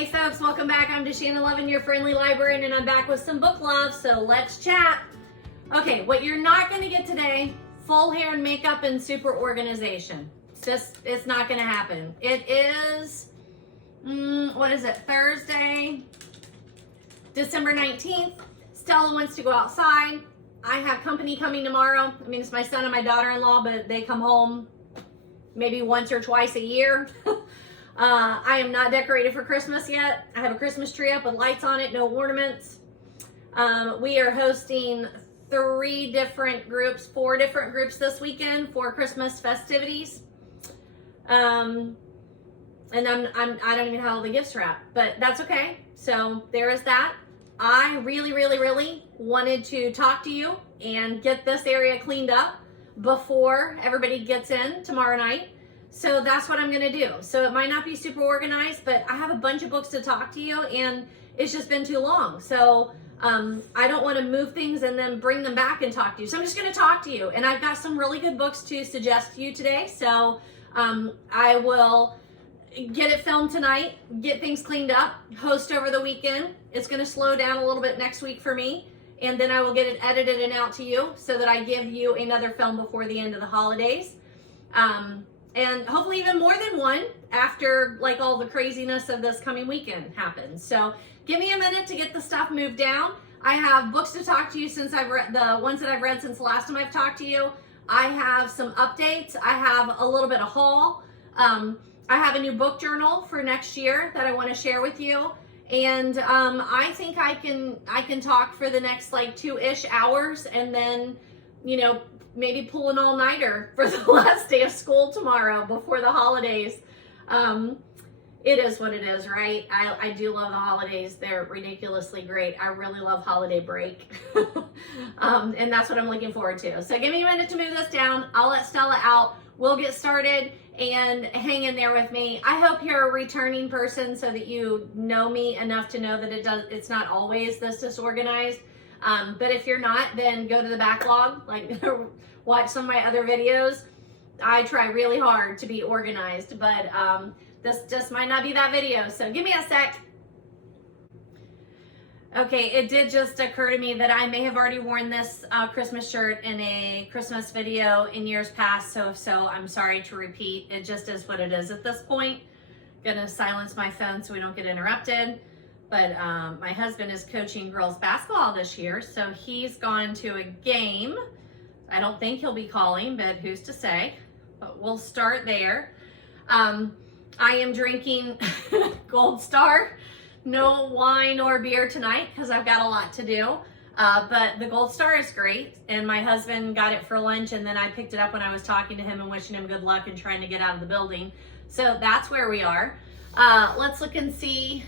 Hey folks, welcome back. I'm DaShannon Lovin, your friendly librarian, and I'm back with some book love, so let's chat. Okay, what you're not going to get today, full hair and makeup and super organization. It's not going to happen. It is, what is it, Thursday, December 19th. Stella wants to go outside. I have company coming tomorrow. I mean, it's my son and my daughter-in-law, but they come home maybe once or twice a year. I am not decorated for Christmas yet. I have a Christmas tree up with lights on it, no ornaments. We are hosting four different groups this weekend for Christmas festivities. And I don't even have all the gifts wrapped, but that's okay. So there is that. I really wanted to talk to you and get this area cleaned up before everybody gets in tomorrow night. So that's what I'm gonna do. So it might not be super organized, but I have a bunch of books to talk to you and it's just been too long. So I don't wanna move things and then bring them back and talk to you. So I'm just gonna talk to you. And I've got some really good books to suggest to you today. So I will get it filmed tonight, get things cleaned up, host over the weekend. It's gonna slow down a little bit next week for me. And then I will get it edited and out to you so that I give you another film before the end of the holidays. And hopefully even more than one after like all the craziness of this coming weekend happens. So give me a minute to get the stuff moved down. I have books to talk to you since I've read the ones that I've read since the last time I've talked to you. I have some updates. I have a little bit of haul. I have a new book journal for next year that I want to share with you. And I think I can talk for the next like 2-ish hours and then, you know, maybe pull an all-nighter for the last day of school tomorrow before the holidays. It is what it is, right? I do love the holidays. They're ridiculously great. I really love holiday break. And that's what I'm looking forward to. So give me a minute to move this down. I'll let Stella out. We'll get started and hang in there with me. I hope you're a returning person so that you know me enough to know that it's not always this disorganized. But if you're not, then go to the backlog, like watch some of my other videos. I try really hard to be organized, but this just might not be that video. So give me a sec. Okay, it did just occur to me that I may have already worn this Christmas shirt in a Christmas video in years past. So if so, I'm sorry to repeat. It just is what it is at this point. Gonna silence my phone so we don't get interrupted. But my husband is coaching girls basketball this year, so he's gone to a game. I don't think he'll be calling, but who's to say? But we'll start there. I am drinking Gold Star. No wine or beer tonight because I've got a lot to do. But the Gold Star is great, and my husband got it for lunch, and then I picked it up when I was talking to him and wishing him good luck and trying to get out of the building. So that's where we are. Let's look and see.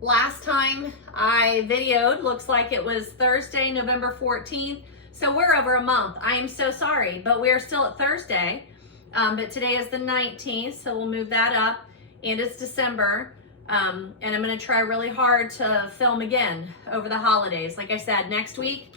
Last time I videoed, looks like it was Thursday, November 14th. So we're over a month. I am so sorry, but we're still at Thursday. But today is the 19th, so we'll move that up. And it's December. And I'm gonna try really hard to film again over the holidays. Like I said, next week,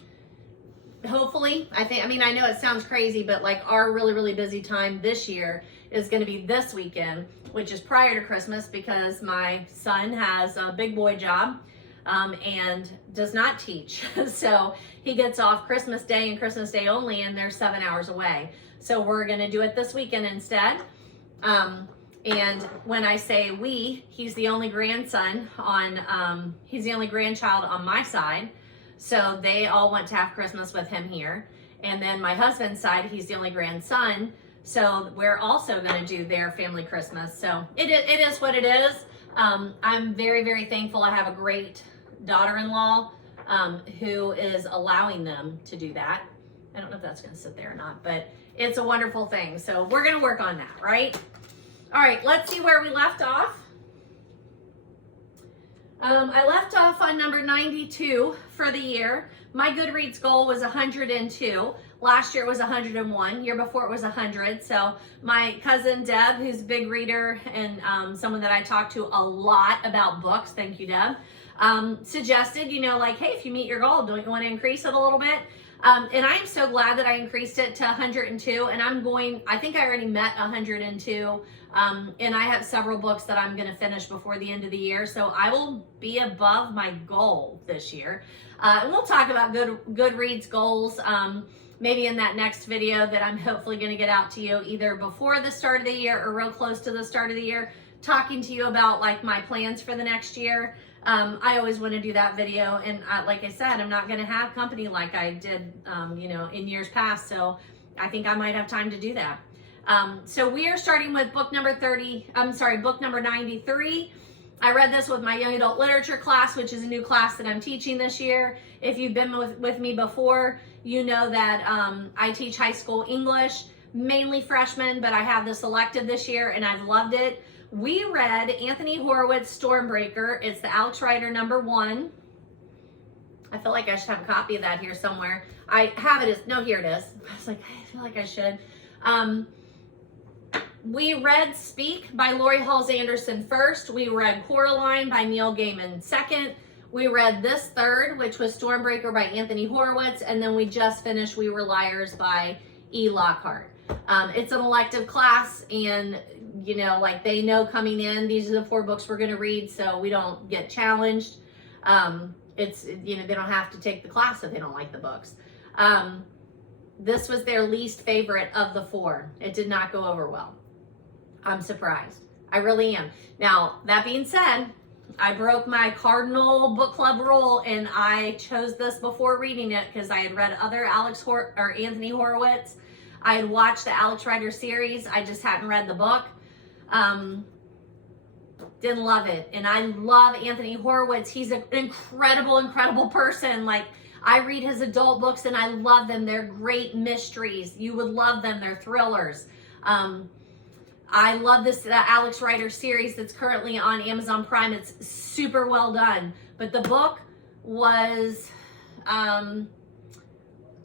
hopefully, I know it sounds crazy, but like our really busy time this year is gonna be this weekend, which is prior to Christmas because my son has a big boy job and does not teach. So he gets off Christmas Day and Christmas Day only, and they're 7 hours away. So we're gonna do it this weekend instead. And when I say we, he's the only grandson on, he's the only grandchild on my side. So they all want to have Christmas with him here. And then my husband's side, he's the only grandson. So we're also going to do their family Christmas. So it is what it is. I'm very thankful. I have a great daughter-in-law who is allowing them to do that. I don't know if that's going to sit there or not, but it's a wonderful thing. So we're going to work on that, right? All right, let's see where we left off. I left off on number 92 for the year. My Goodreads goal was 102. Last year it was 101. Year before it was 100. So my cousin Deb, who's a big reader and someone that I talk to a lot about books, thank you Deb, suggested, you know, like, hey, if you meet your goal, don't you want to increase it a little bit? And I am so glad that I increased it to 102, and I think I already met 102, and I have several books that I'm going to finish before the end of the year, so I will be above my goal this year. And we'll talk about Goodreads goals, maybe in that next video that I'm hopefully going to get out to you either before the start of the year or real close to the start of the year, talking to you about like my plans for the next year. I always want to do that video, and like I said, I'm not going to have company like I did, in years past, so I think I might have time to do that. So we are starting with book number 93. I read this with my young adult literature class, which is a new class that I'm teaching this year. If you've been with me before, you know that I teach high school English, mainly freshmen, but I have this elective this year, and I've loved it. We read Anthony Horowitz' Stormbreaker. It's the Alex Rider #1. I feel like I should have a copy of that here somewhere. I have it no, here it is. I was like, I feel like I should. We read Speak by Lori Halls Anderson first. We read Coraline by Neil Gaiman second. We read this third, which was Stormbreaker by Anthony Horowitz. And then we just finished We Were Liars by E. Lockhart. It's an elective class, and like they know coming in, these are the 4 books we're going to read, so we don't get challenged. They don't have to take the class if they don't like the books. This was their least favorite of the 4. It did not go over well. I'm surprised. I really am. Now, that being said, I broke my cardinal book club rule, and I chose this before reading it because I had read other Anthony Horowitz. I had watched the Alex Rider series. I just hadn't read the book. Didn't love it. And I love Anthony Horowitz. He's an incredible person. Like, I read his adult books and I love them. They're great mysteries. You would love them. They're thrillers. I love this Alex Rider series that's currently on Amazon Prime. It's super well done. But the book was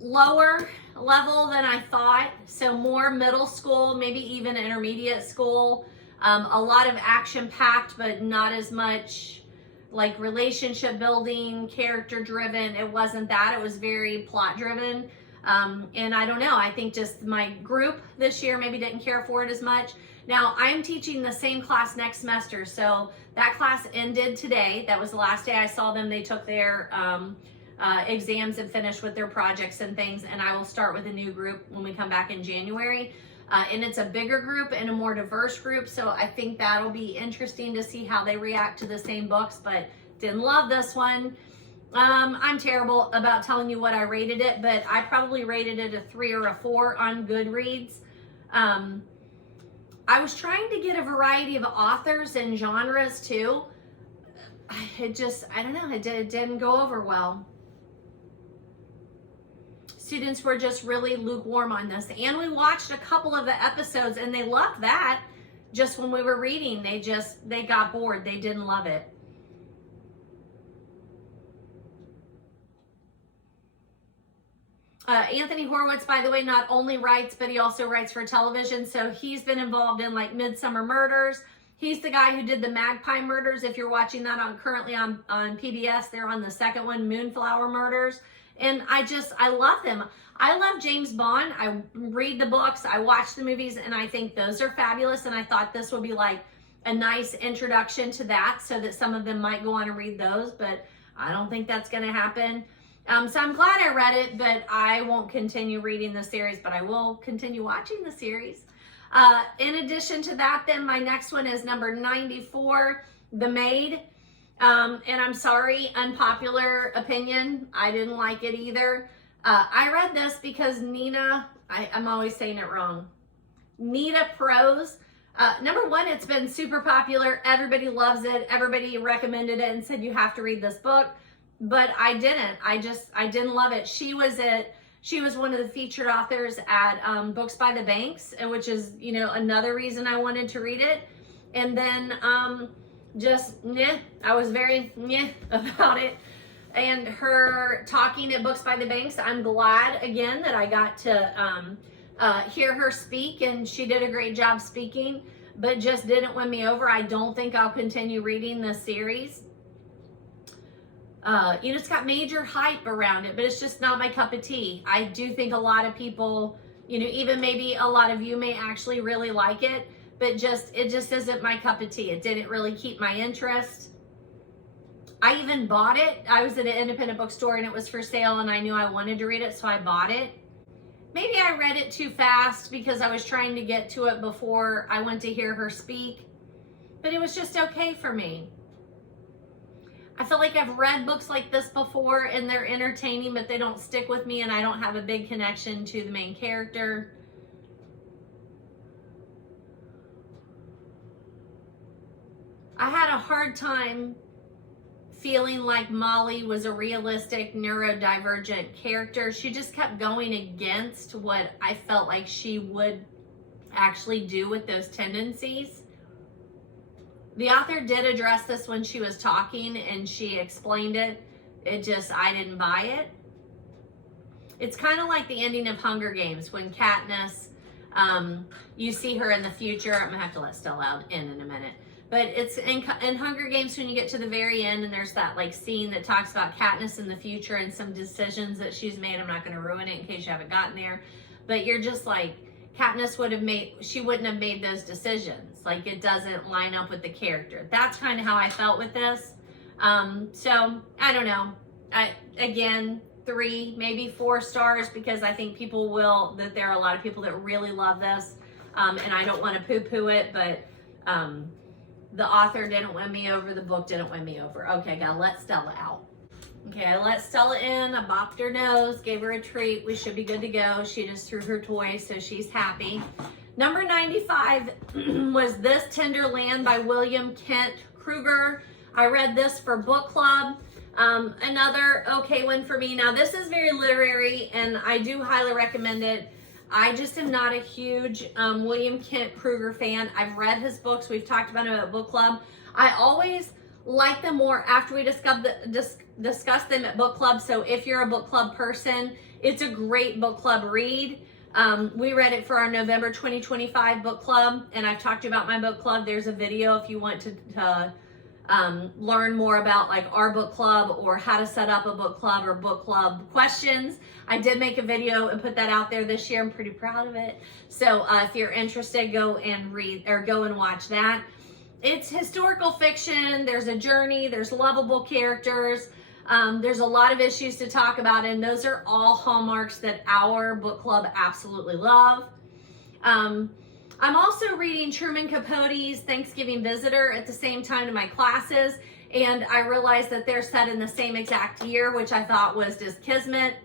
lower level than I thought. So more middle school, maybe even intermediate school. A lot of action packed, but not as much like relationship building, character driven. It wasn't that. It was very plot driven. And I don't know. I think just my group this year maybe didn't care for it as much. Now, I'm teaching the same class next semester. So that class ended today. That was the last day I saw them. They took their exams and finished with their projects and things. And I will start with a new group when we come back in January. And it's a bigger group and a more diverse group. So I think that'll be interesting to see how they react to the same books, but didn't love this one. I'm terrible about telling you what I rated it, but I probably rated it a 3 or a 4 on Goodreads. I was trying to get a variety of authors and genres too. I don't know, it didn't go over well. Students were just really lukewarm on this. And we watched a couple of the episodes and they loved that. Just when we were reading, they got bored. They didn't love it. Anthony Horowitz, by the way, not only writes, but he also writes for television. So he's been involved in like Midsummer Murders. He's the guy who did the Magpie Murders. If you're watching that currently on PBS, they're on the second one, Moonflower Murders. And I love them. I love James Bond. I read the books, I watch the movies, and I think those are fabulous. And I thought this would be like a nice introduction to that so that some of them might go on and read those, but I don't think that's going to happen. So I'm glad I read it, but I won't continue reading the series, but I will continue watching the series. In addition to that, then my next one is number 94, The Maid. And I'm sorry, unpopular opinion. I didn't like it either. I read this because Nita, I'm always saying it wrong. Nita Prose. Number 1, it's been super popular. Everybody loves it. Everybody recommended it and said you have to read this book. But I didn't. I didn't love it. She was one of the featured authors at Books by the Banks, which is, another reason I wanted to read it. And then I was very about it. And her talking at Books by the Banks, I'm glad again that I got to hear her speak, and she did a great job speaking, but just didn't win me over. I don't think I'll continue reading this series. you know, it's got major hype around it, but it's just not my cup of tea. I do think a lot of people, you know, even maybe a lot of you may actually really like it, but it just isn't my cup of tea. It didn't really keep my interest. I even bought it. I was at an independent bookstore and it was for sale and I knew I wanted to read it, so I bought it. Maybe I read it too fast because I was trying to get to it before I went to hear her speak, but it was just okay for me. I feel like I've read books like this before and they're entertaining, but they don't stick with me and I don't have a big connection to the main character. I had a hard time feeling like Molly was a realistic neurodivergent character. She just kept going against what I felt like she would actually do with those tendencies. The author did address this when she was talking and she explained it. I didn't buy it. It's kind of like the ending of Hunger Games when Katniss, you see her in the future. I'm gonna have to let Stella in a minute. But it's in Hunger Games when you get to the very end and there's that like scene that talks about Katniss in the future and some decisions that she's made. I'm not going to ruin it in case you haven't gotten there. But you're just like, Katniss she wouldn't have made those decisions. Like it doesn't line up with the character. That's kind of how I felt with this. So I don't know. Again, 3, maybe 4 stars because I think there are a lot of people that really love this. And I don't want to poo-poo it, but the author didn't win me over. The book didn't win me over. Okay, I gotta let Stella out. Okay, I let Stella in. I bopped her nose, gave her a treat. We should be good to go. She just threw her toy, so she's happy. Number 95 was This Tender Land by William Kent Krueger. I read this for book club. Another okay one for me. Now, this is very literary, and I do highly recommend it. I just am not a huge William Kent Krueger fan. I've read his books. We've talked about him at book club. I always like them more after we discuss them at book club. So if you're a book club person, it's a great book club read. We read it for our November 2025 book club, and I've talked to you about my book club. There's a video if you want to learn more about like our book club or how to set up a book club or book club questions. I did make a video and put that out there this year. I'm pretty proud of it. So if you're interested, go and read or go and watch that. It's historical fiction. There's a journey. There's lovable characters. There's a lot of issues to talk about, and those are all hallmarks that our book club absolutely love. I'm also reading Truman Capote's Thanksgiving Visitor at the same time to my classes, and I realized that they're set in the same exact year, which I thought was just kismet.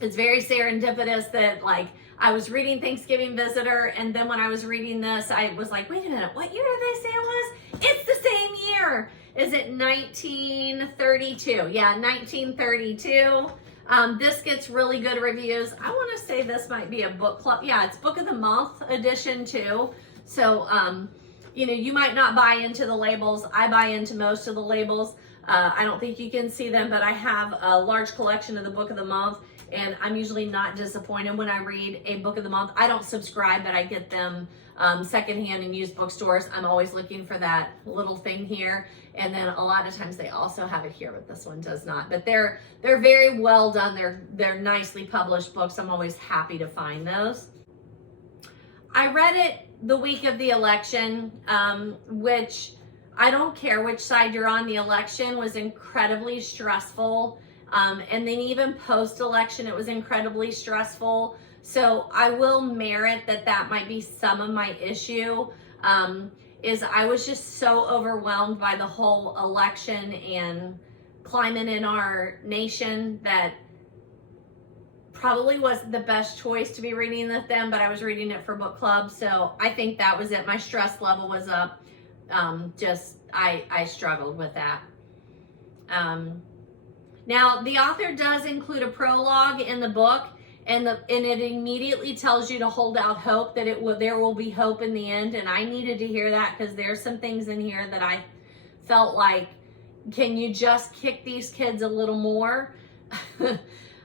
It's very serendipitous that like I was reading Thanksgiving Visitor, and then when I was reading this, I was like, wait a minute, what year did they say it was? It's the same year. Is it 1932? Yeah, 1932. This gets really good reviews. I want to say this might be a book club. Yeah, it's Book of the Month edition too. So, you know, you might not buy into the labels. I buy into most of the labels. I don't think you can see them, but I have a large collection of the Book of the Month, and I'm usually not disappointed when I read a Book of the Month. I don't subscribe, but I get them secondhand in used bookstores. I'm always looking for that little thing here. And then a lot of times they also have it here, but this one does not. But they're very well done. They're nicely published books. I'm always happy to find those. I read it the week of the election, which I don't care which side you're on. The election was incredibly stressful. And then even post-election, it was incredibly stressful. So I will merit that might be some of my issue. Is I was just so overwhelmed by the whole election and climate in our nation that probably wasn't the best choice to be reading it then, but I was reading it for book club. So I think that was it. My stress level was up. I struggled with that. Now the author does include a prologue in the book, and it immediately tells you to hold out hope that there will be hope in the end. And I needed to hear that because there's some things in here that I felt like, can you just kick these kids a little more?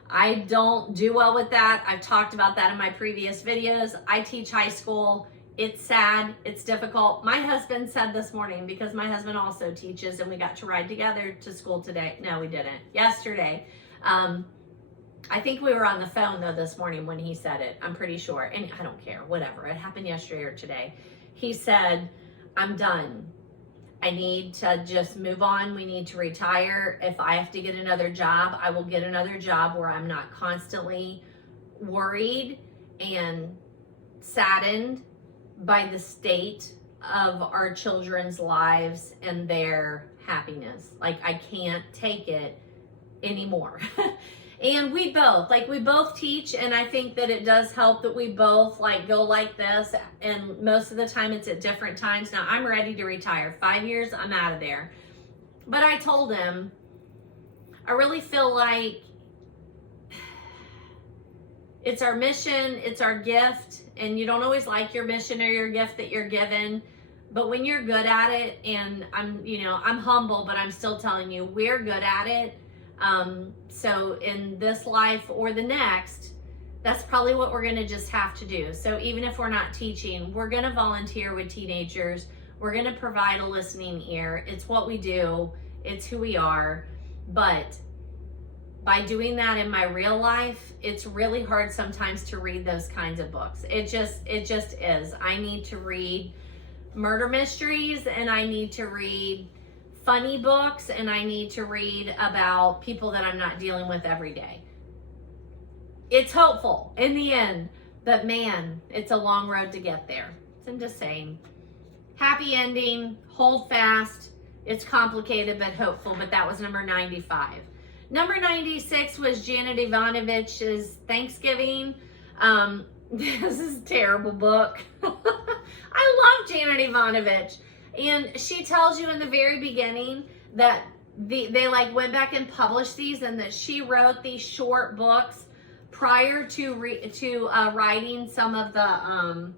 I don't do well with that. I've talked about that in my previous videos. I teach high school, It's sad. It's difficult. My husband said this morning, because my husband also teaches and we got to ride together to school today. No, we didn't. Yesterday. I think we were on the phone though this morning when he said it. I'm pretty sure. And I don't care. Whatever. It happened yesterday or today. He said, I'm done. I need to just move on. We need to retire. If I have to get another job, I will get another job where I'm not constantly worried and saddened by the state of our children's lives and their happiness. Like, I can't take it anymore. And we both teach, and I think that it does help that we both like go like this, and most of the time it's at different times. Now I'm ready to retire. 5 years, I'm out of there. But I told him, I really feel like it's our mission, it's our gift, and you don't always like your mission or your gift that you're given, but when you're good at it, and I'm humble, but I'm still telling you, we're good at it. So in this life or the next, that's probably what we're going to just have to do. So even if we're not teaching, we're going to volunteer with teenagers. We're going to provide a listening ear. It's what we do. It's who we are. But by doing that in my real life, it's really hard sometimes to read those kinds of books. It just is. I need to read murder mysteries, and I need to read funny books, and I need to read about people that I'm not dealing with every day. It's hopeful in the end, but man, it's a long road to get there. So I'm just saying, happy ending, hold fast. It's complicated but hopeful, but that was number 95. Number 96 was Janet Evanovich's Thanksgiving. This is a terrible book. I love Janet Evanovich. And she tells you in the very beginning that they like went back and published these, and that she wrote these short books prior to writing some of the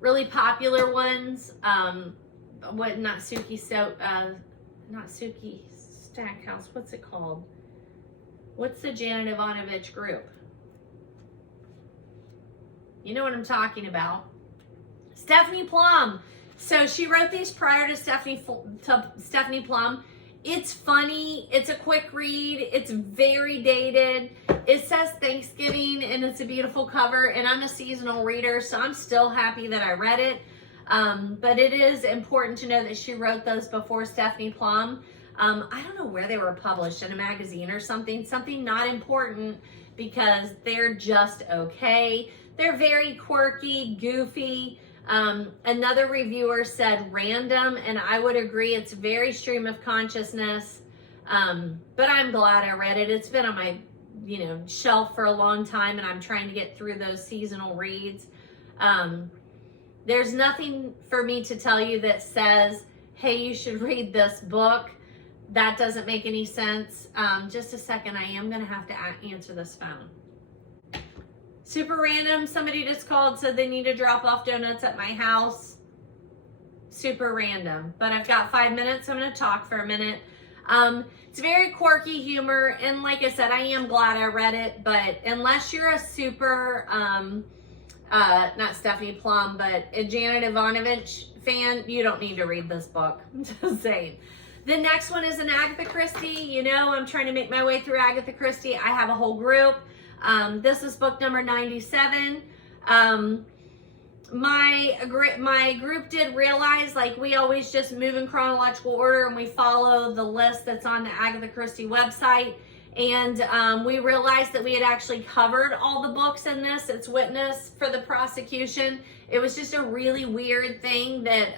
really popular ones. Not Suki Stackhouse. What's it called? What's the Janet Evanovich group? You know what I'm talking about. Stephanie Plum. So she wrote these prior to Stephanie Plum. It's funny. It's a quick read. It's very dated. It says Thanksgiving, and it's a beautiful cover. And I'm a seasonal reader, so I'm still happy that I read it. But it is important to know that she wrote those before Stephanie Plum. I don't know where they were published, in a magazine or something not important, because they're just okay. They're very quirky, goofy. Another reviewer said random, and I would agree. It's very stream of consciousness. But I'm glad I read it. It's been on my, shelf for a long time, and I'm trying to get through those seasonal reads. There's nothing for me to tell you that says, hey, you should read this book. That doesn't make any sense. Just a second. I am going to have to answer this phone. Super random. Somebody just called, said they need to drop off donuts at my house. Super random. But I've got 5 minutes. So I'm going to talk for a minute. It's very quirky humor. And like I said, I am glad I read it. But unless you're a super, not Stephanie Plum, but a Janet Evanovich fan, you don't need to read this book. I'm just saying. The next one is an Agatha Christie. I'm trying to make my way through Agatha Christie. I have a whole group. This is book number 97. My group did realize, like, we always just move in chronological order and we follow the list that's on the Agatha Christie website. And we realized that we had actually covered all the books in this. It's Witness for the Prosecution. It was just a really weird thing that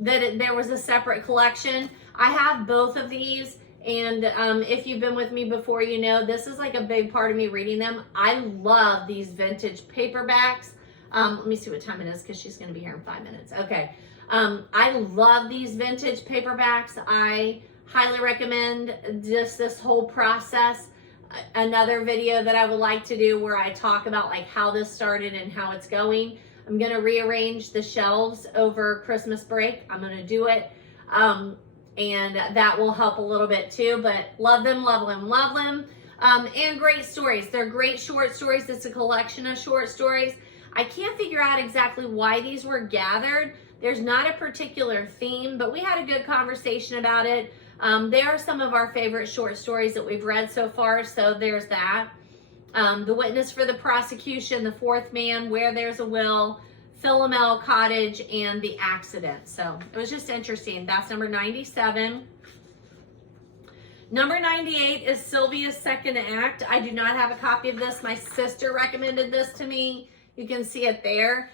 there was a separate collection. I have both of these. And if you've been with me before, this is like a big part of me reading them. I love these vintage paperbacks. Let me see what time it is, because she's going to be here in 5 minutes. Okay. I love these vintage paperbacks. I highly recommend just this whole process. Another video that I would like to do where I talk about like how this started and how it's going. I'm going to rearrange the shelves over Christmas break. I'm going to do it. And that will help a little bit too, but love them, love them, love them. And great stories. They're great short stories. It's a collection of short stories. I can't figure out exactly why these were gathered. There's not a particular theme, but we had a good conversation about it. They are some of our favorite short stories that we've read so far, so there's that. The Witness for the Prosecution, The Fourth Man, Where There's a Will, Philomel, Cottage, and The Accident. So it was just interesting. That's number 97. Number 98 is Sylvia's Second Act. I do not have a copy of this. My sister recommended this to me. You can see it there.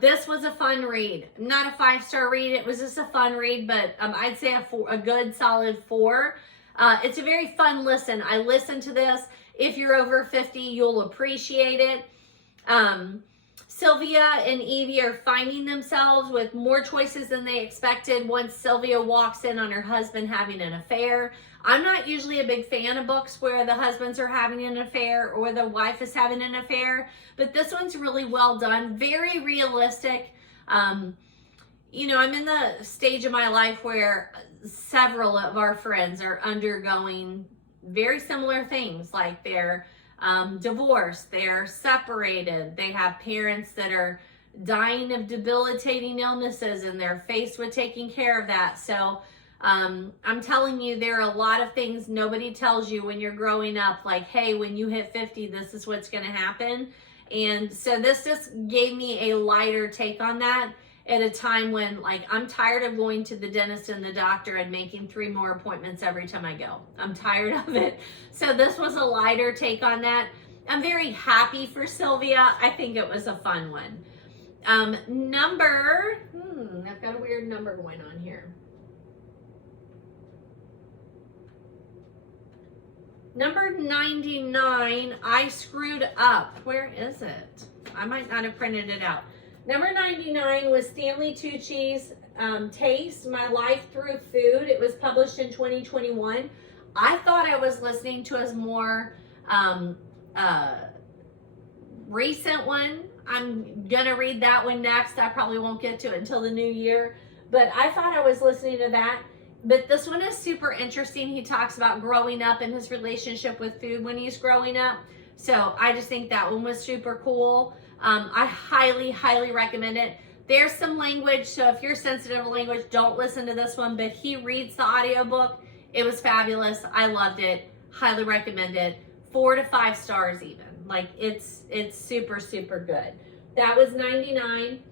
This was a fun read. Not a 5-star read. It was just a fun read, but I'd say a good solid 4. It's a very fun listen. I listened to this. If you're over 50, you'll appreciate it. Sylvia and Evie are finding themselves with more choices than they expected once Sylvia walks in on her husband having an affair. I'm not usually a big fan of books where the husbands are having an affair or the wife is having an affair, but this one's really well done, very realistic. You know, I'm in the stage of my life where several of our friends are undergoing very similar things, like they're divorced, they're separated, they have parents that are dying of debilitating illnesses and they're faced with taking care of that. So I'm telling you, there are a lot of things nobody tells you when you're growing up, like, hey, when you hit 50, this is what's going to happen. And so this just gave me a lighter take on that at a time when, like, I'm tired of going to the dentist and the doctor and making 3 more appointments every time I go. I'm tired of it. So this was a lighter take on that. I'm very happy for Sylvia. I think it was a fun one. I've got a weird number going on here. Number 99, I screwed up. Where is it? I might not have printed it out. Number 99 was Stanley Tucci's Taste, My Life Through Food. It was published in 2021. I thought I was listening to a more recent one. I'm going to read that one next. I probably won't get to it until the new year. But I thought I was listening to that. But this one is super interesting. He talks about growing up and his relationship with food when he's growing up. So I just think that one was super cool. I highly, highly recommend it. There's some language, so if you're sensitive to language, don't listen to this one, but he reads the audiobook. It was fabulous. I loved it. Highly recommend it. 4 to 5 stars even. Like, it's super, super good. That was 99.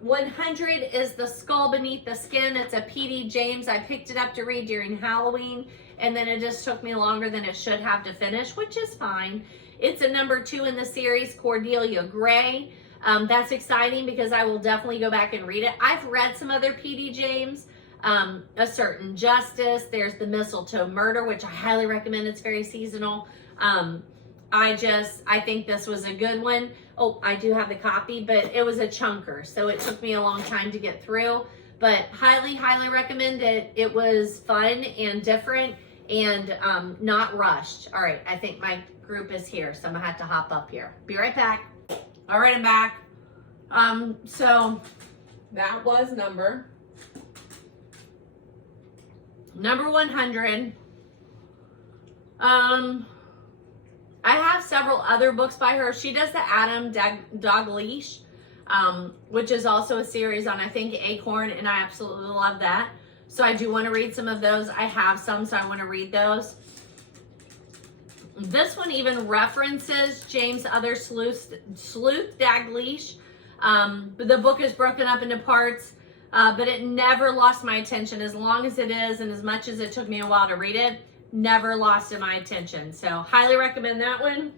100 is The Skull Beneath the Skin. It's a P.D. James. I picked it up to read during Halloween, and then it just took me longer than it should have to finish, which is fine. It's a number 2 in the series, Cordelia Gray. That's exciting because I will definitely go back and read it. I've read some other P.D. James, A Certain Justice. There's The Mistletoe Murder, which I highly recommend. It's very seasonal. I think this was a good one. Oh, I do have the copy, but it was a chunker, so it took me a long time to get through. But highly, highly recommend it. It was fun and different and not rushed. All right, I think my group is here, so I'm gonna have to hop up here. Be right back. All right, I'm back. So that was number 100. I have several other books by her. She does the Adam Dalgliesh, which is also a series on, I think, Acorn, and I absolutely love that. So I do want to read some of those. I have some, so I want to read those. This one even references James' other sleuth Dalgliesh. The book is broken up into parts, but it never lost my attention. As long as it is, and as much as it took me a while to read it, never lost my attention. So highly recommend that one.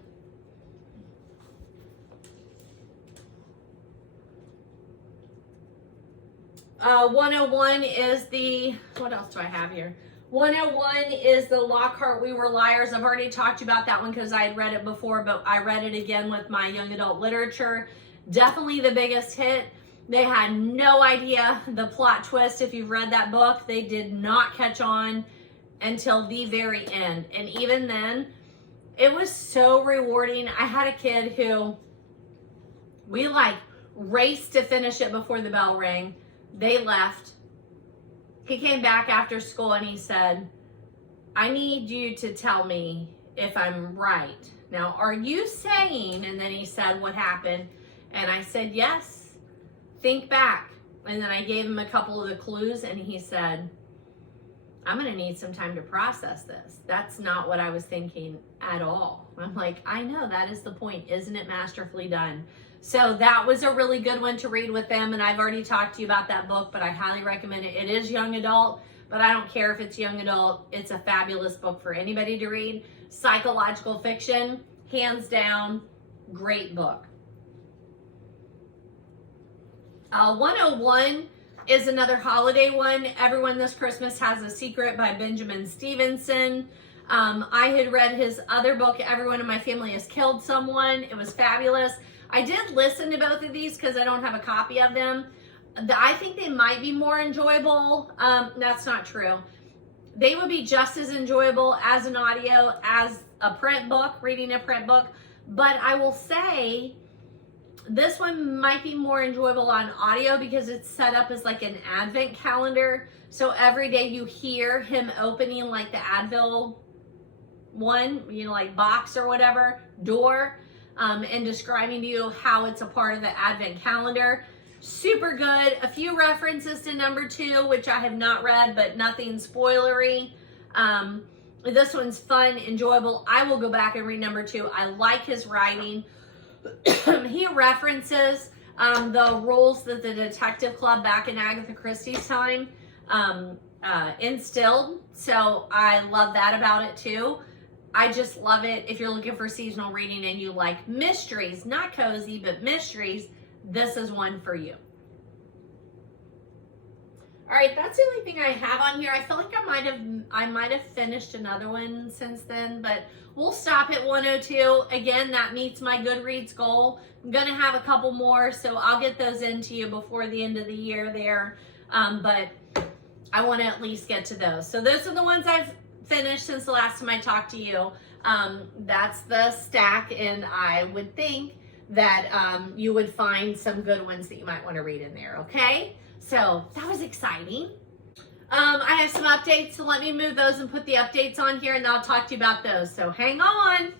Uh, 101 is the, what else do I have here? 101 is the Lockhart We Were Liars. I've already talked to you about that one because I had read it before, but I read it again with my young adult literature. Definitely the biggest hit. They had no idea the plot twist. If you've read that book, they did not catch on until the very end. And even then, it was so rewarding. I had a kid who we like raced to finish it before the bell rang. They left. He came back after school and he said, I need you to tell me if I'm right. Now, are you saying, and then he said what happened, And I said, yes, think back. And then I gave him a couple of the clues and he said, I'm gonna need some time to process this. That's not what I was thinking at all. I'm like, I know, that is the point. Isn't it masterfully done? So that was a really good one to read with them. And I've already talked to you about that book, but I highly recommend it. It is young adult, but I don't care if it's young adult. It's a fabulous book for anybody to read. Psychological fiction, hands down, great book. 101 is another holiday one. Everyone This Christmas Has a Secret by Benjamin Stevenson. I had read his other book, Everyone in My Family Has Killed Someone. It was fabulous. I did listen to both of these because I don't have a copy of them. I think they might be more enjoyable. That's not true. They would be just as enjoyable as an audio, as a print book, reading a print book. But I will say, this one might be more enjoyable on audio because it's set up as like an advent calendar. So every day you hear him opening like the Advil one, you know, like box or whatever, door, and describing to you how it's a part of the advent calendar. Super good. A few references to number 2, which I have not read, but nothing spoilery. This one's fun, enjoyable. I will go back and read number 2. I like his writing. He references the roles that the detective club back in Agatha Christie's time instilled. So I love that about it too. I just love it. If you're looking for seasonal reading and you like mysteries, not cozy, but mysteries, this is one for you. All right, that's the only thing I have on here. I feel like I might have finished another one since then, but we'll stop at 102. Again, that meets my Goodreads goal. I'm gonna have a couple more, so I'll get those into you before the end of the year there. But I want to at least get to those. So those are the ones I've finished since the last time I talked to you. That's the stack, and I would think that you would find some good ones that you might want to read in there, okay? So that was exciting. I have some updates, so let me move those and put the updates on here, and I'll talk to you about those. So hang on.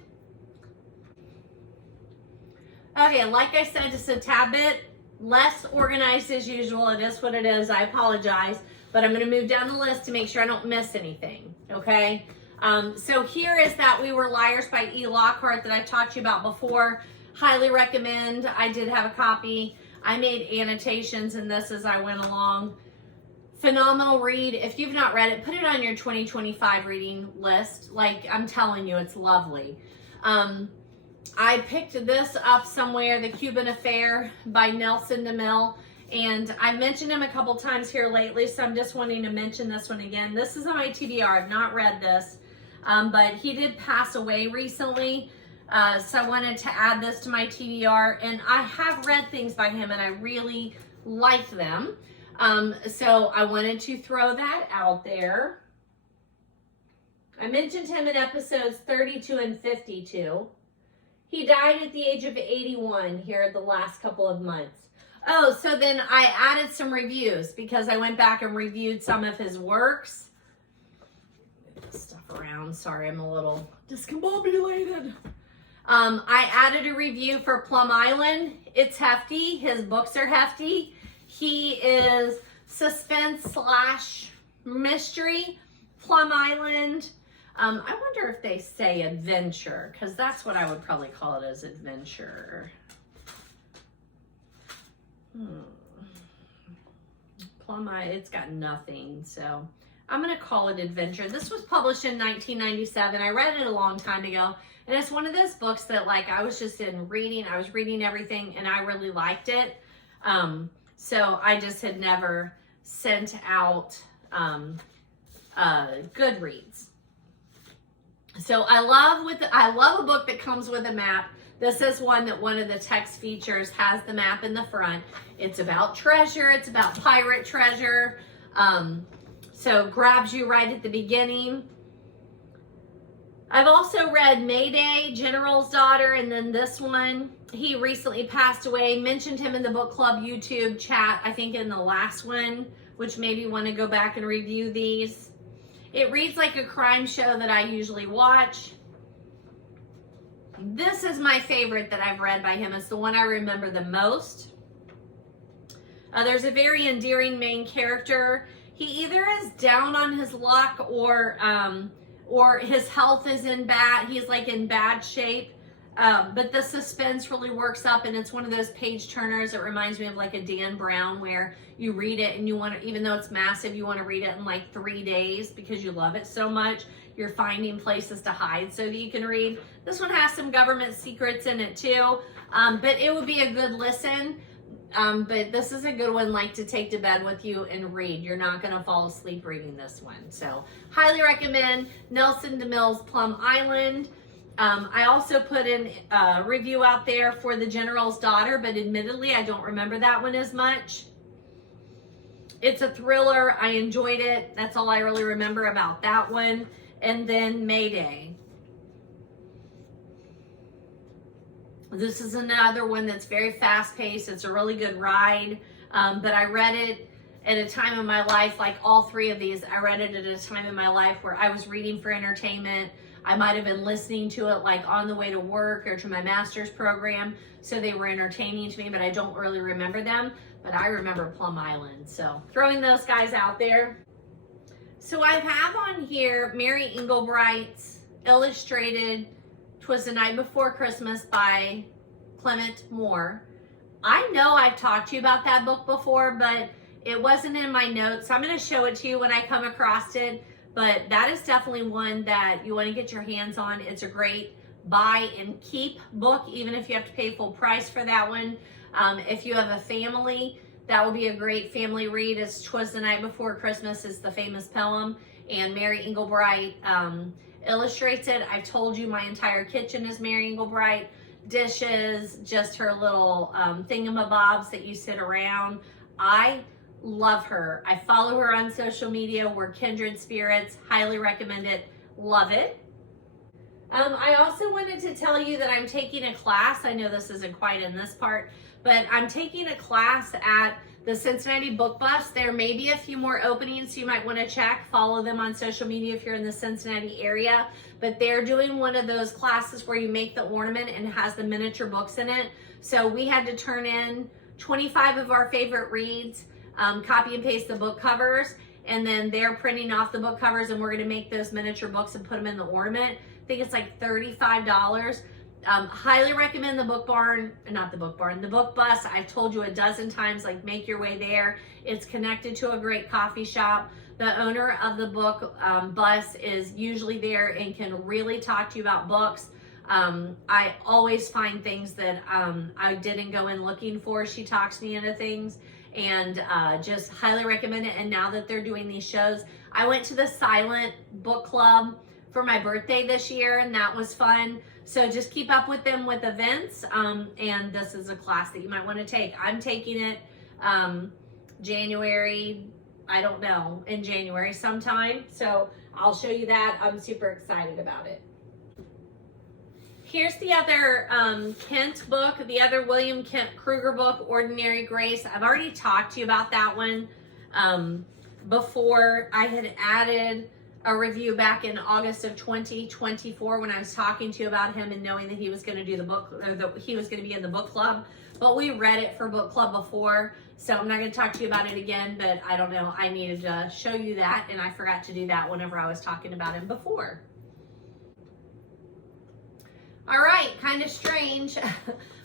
Okay, like I said, just a tad bit less organized as usual. It is what it is. I apologize, but I'm going to move down the list to make sure I don't miss anything, okay? So here is That We Were Liars by E. Lockhart that I've talked to you about before. Highly recommend. I did have a copy. I made annotations in this as I went along. Phenomenal read. If you've not read it, put it on your 2025 reading list. Like, I'm telling you, it's lovely. I picked this up somewhere, The Cuban Affair by Nelson DeMille. And I mentioned him a couple times here lately, so I'm just wanting to mention this one again. This is on my TBR. I've not read this, but he did pass away recently. So I wanted to add this to my TBR, and I have read things by him and I really like them. So I wanted to throw that out there. I mentioned him in episodes 32 and 52. He died at the age of 81 here the last couple of months. Oh, so then I added some reviews because I went back and reviewed some of his works. Move this stuff around. Sorry, I'm a little discombobulated. I added a review for Plum Island. It's hefty. His books are hefty. He is suspense / mystery. Plum Island. I wonder if they say adventure, because that's what I would probably call it, as adventure. Plum Island, it's got nothing, so I'm going to call it adventure. This was published in 1997. I read it a long time ago. And it's one of those books that, like, I was just reading. I was reading everything, and I really liked it. So I just had never sent out Goodreads. So I love a book that comes with a map. This is one that one of the text features has the map in the front. It's about treasure. It's about pirate treasure. So grabs you right at the beginning. I've also read Mayday, General's Daughter, and then this one. He recently passed away. Mentioned him in the book club YouTube chat, I think in the last one, which made me want to go back and review these. It reads like a crime show that I usually watch. This is my favorite that I've read by him. It's the one I remember the most. There's a very endearing main character. He either is down on his luck or his health is he's like in bad shape. But the suspense really works up, and it's one of those page turners. It reminds me of like a Dan Brown, where you read it and you want to, even though it's massive, you want to read it in like 3 days because you love it so much. You're finding places to hide so that you can read. This one has some government secrets in it too, but it would be a good listen. But this is a good one, like to take to bed with you and read. You're not going to fall asleep reading this one. So highly recommend Nelson DeMille's Plum Island. I also put in a review out there for The General's Daughter, but admittedly, I don't remember that one as much. It's a thriller. I enjoyed it. That's all I really remember about that one. And then Mayday. This is another one that's very fast-paced. It's a really good ride, but I read it at a time in my life, like all three of these, I read it at a time in my life where I was reading for entertainment. I might have been listening to it like on the way to work or to my master's program, so they were entertaining to me, but I don't really remember them. But I remember Plum Island, so throwing those guys out there. So I have on here Mary Englebright's illustrated 'Twas the Night Before Christmas by Clement Moore. I know I've talked to you about that book before, but it wasn't in my notes, so I'm going to show it to you when I come across it. But that is definitely one that you want to get your hands on. It's a great buy and keep book, even if you have to pay full price for that one. If you have a family, that would be a great family read. It's 'Twas the Night Before Christmas is the famous poem, and Mary Englebright illustrates it. I've told you my entire kitchen is Mary Englebright. Dishes, just her little thingamabobs that you sit around. I love her. I follow her on social media. We're kindred spirits. Highly recommend it. Love it. I also wanted to tell you that I'm taking a class. I know this isn't quite in this part, but I'm taking a class at the Cincinnati Book Bus. There may be a few more openings, so you might want to check. Follow them on social media if you're in the Cincinnati area. But they're doing one of those classes where you make the ornament and it has the miniature books in it. So we had to turn in 25 of our favorite reads, copy and paste the book covers, and then they're printing off the book covers, and we're going to make those miniature books and put them in the ornament. I think it's like $35. Highly recommend the Book Barn, not the Book Barn, the Book Bus. I've told you a dozen times, like, make your way there. It's connected to a great coffee shop. The owner of the book bus is usually there and can really talk to you about books. I always find things that I didn't go in looking for. She talks me into things, and just highly recommend it. And now that they're doing these shows, I went to the Silent Book Club for my birthday this year, and that was fun. So just keep up with them with events, and this is a class that you might want to take. I'm taking it January, I don't know, in January sometime. So I'll show you that. I'm super excited about it. Here's the other Kent book, the other William Kent Krueger book, Ordinary Grace. I've already talked to you about that one before. I had added a review back in August of 2024 when I was talking to you about him and knowing that he was going to do the book, or he was going to be in the book club. But we read it for book club before, so I'm not going to talk to you about it again, but I don't know, I needed to show you that, and I forgot to do that whenever I was talking about him before. All right, kind of strange,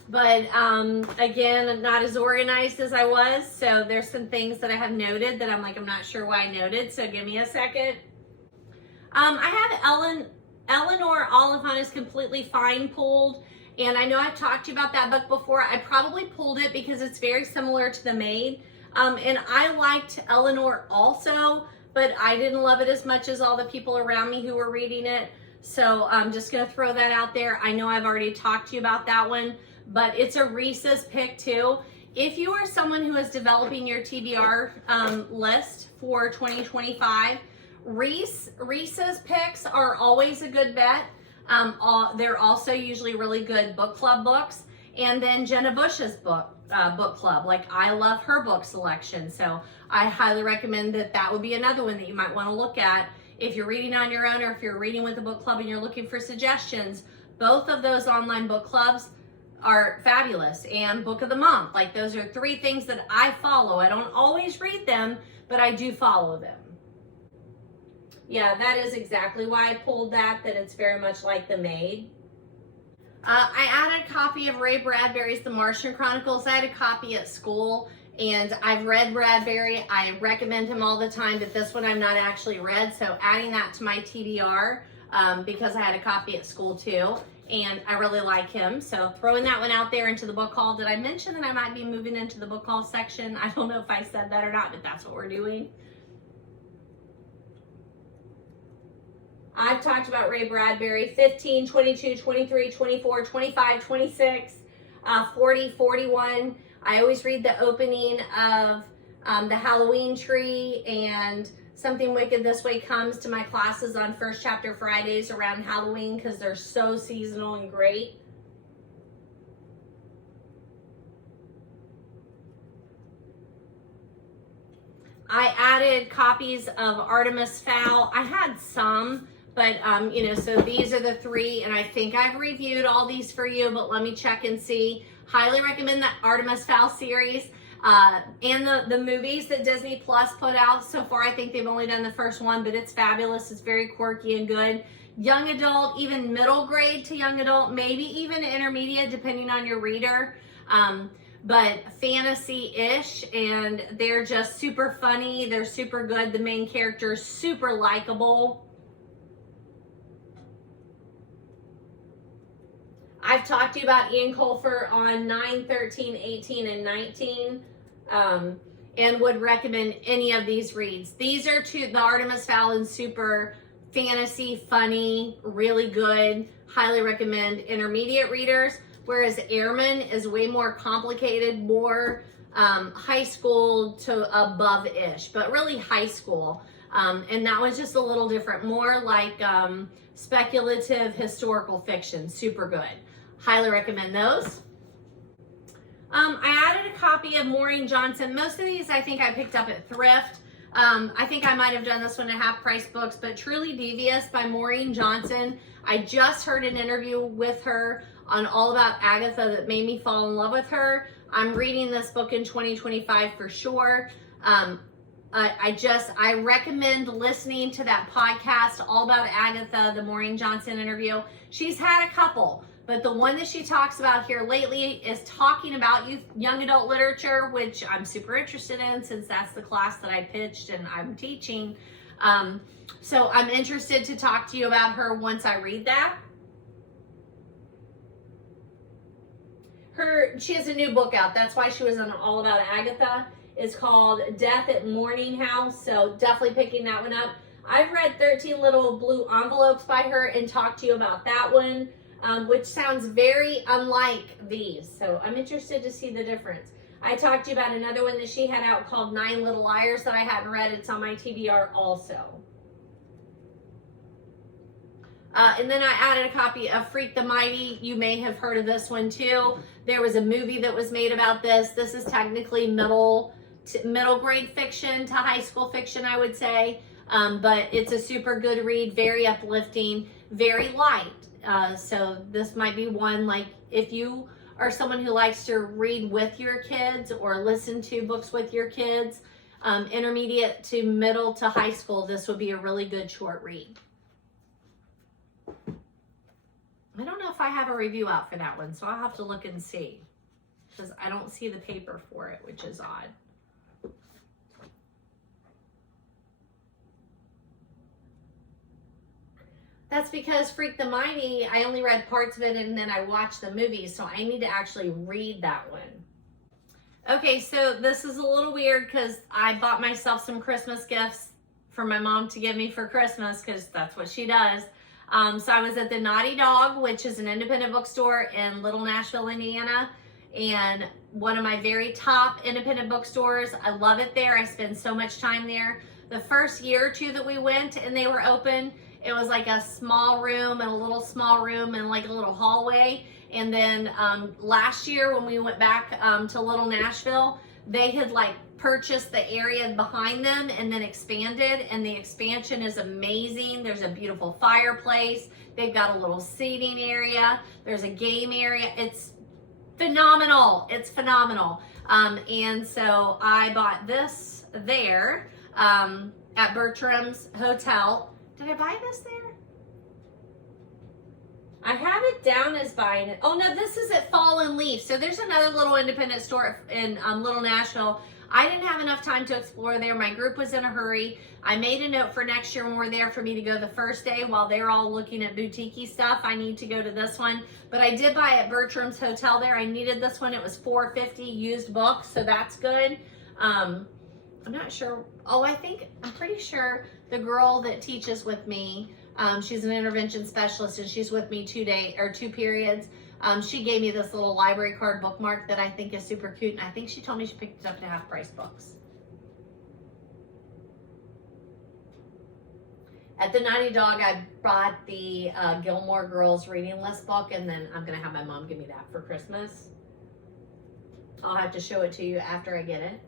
but again, not as organized as I was, so there's some things that I have noted that I'm like, I'm not sure why I noted, so give me a second. I have Eleanor Oliphant is Completely Fine pulled, and I know I've talked to you about that book before. I probably pulled it because it's very similar to The Maid, and I liked Eleanor also, but I didn't love it as much as all the people around me who were reading it. So I'm just going to throw that out there. I know I've already talked to you about that one, but it's a Reese's pick too. If you are someone who is developing your TBR list for 2025, Reese's picks are always a good bet. They're also usually really good book club books. And then Jenna Bush's book club, like I love her book selection. So I highly recommend that would be another one that you might want to look at. If you're reading on your own, or if you're reading with a book club and you're looking for suggestions, Both of those online book clubs are fabulous, and Book of the Month. Like, those are 3 things that I follow. I don't always read them, but I do follow them. Yeah, that is exactly why I pulled that it's very much like The Maid. I added a copy of Ray Bradbury's The Martian Chronicles. I had a copy at school, and I've read Bradbury. I recommend him all the time, but this one I've not actually read, so adding that to my TBR because I had a copy at school too, and I really like him. So throwing that one out there into the book haul. Did I mention that I might be moving into the book haul section? I don't know if I said that or not, but that's what we're doing. I've talked about Ray Bradbury, 15, 22, 23, 24, 25, 26, 40, 41. I always read the opening of the Halloween Tree and Something Wicked This Way Comes to my classes on First Chapter Fridays around Halloween because they're so seasonal and great. I added copies of Artemis Fowl. I had some, but you know, so these are the 3, and I think I've reviewed all these for you, but let me check and see. Highly recommend the Artemis Fowl series and the movies that Disney Plus put out. So far, I think they've only done the first one, but it's fabulous. It's very quirky and good. Young adult, even middle grade to young adult, maybe even intermediate, depending on your reader. But fantasy-ish, and they're just super funny. They're super good. The main character is super likable. I've talked to you about Ian Colfer on 9, 13, 18, and 19, and would recommend any of these reads. These are the Artemis Fowl and super fantasy, funny, really good. Highly recommend intermediate readers, whereas Airman is way more complicated, more high school to above-ish, but really high school. And that was just a little different, more like speculative historical fiction, super good. Highly recommend those. I added a copy of Maureen Johnson. Most of these I think I picked up at Thrift. I think I might have done this one at Half Price Books, but Truly Devious by Maureen Johnson. I just heard an interview with her on All About Agatha that made me fall in love with her. I'm reading this book in 2025 for sure. I recommend listening to that podcast, All About Agatha, the Maureen Johnson interview. She's had a couple, but the one that she talks about here lately is talking about young adult literature, which I'm super interested in since that's the class that I pitched and I'm teaching. So I'm interested to talk to you about her once I read that. She has a new book out. That's why she was on All About Agatha. It's called Death at Morning House. So definitely picking that one up. I've read 13 Little Blue Envelopes by her and talked to you about that one, which sounds very unlike these. So I'm interested to see the difference. I talked to you about another one that she had out called 9 Little Liars that I hadn't read. It's on my TBR also. And then I added a copy of Freak the Mighty. You may have heard of this one too. There was a movie that was made about this. This is technically middle grade fiction to high school fiction, I would say. But it's a super good read, very uplifting, very light. So this might be one, like, if you are someone who likes to read with your kids or listen to books with your kids, intermediate to middle to high school, this would be a really good short read. I don't know if I have a review out for that one, so I'll have to look and see, because I don't see the paper for it, which is odd. That's because Freak the Mighty, I only read parts of it and then I watched the movie, so I need to actually read that one. Okay, so this is a little weird because I bought myself some Christmas gifts for my mom to give me for Christmas, because that's what she does. So I was at the Naughty Dog, which is an independent bookstore in Little Nashville, Indiana, and one of my very top independent bookstores. I love it there. I spend so much time there. The first year or two that we went and they were open, it was like a small room and a little small room and like a little hallway. And then last year when we went back to Little Nashville, they had like purchased the area behind them and then expanded, and the expansion is amazing. There's a beautiful fireplace. They've got a little seating area. There's a game area. It's phenomenal. It's phenomenal. And so I bought this there at Bertram's Hotel. Did I buy this there? I have it down as buying it. Oh no, this is at Fall and Leaf. So there's another little independent store in Little Nashville. I didn't have enough time to explore there. My group was in a hurry. I made a note for next year when we're there for me to go the first day while they're all looking at boutique-y stuff. I need to go to this one. But I did buy at Bertram's Hotel there. I needed this one. It was $4.50 used book, so that's good. I'm not sure. Oh, I'm pretty sure the girl that teaches with me, she's an intervention specialist and she's with me 2 periods. She gave me this little library card bookmark that I think is super cute, and I think she told me she picked it up at Half Price Books. At the Naughty Dog, I bought the Gilmore Girls reading list book, and then I'm gonna have my mom give me that for Christmas. I'll have to show it to you after I get it.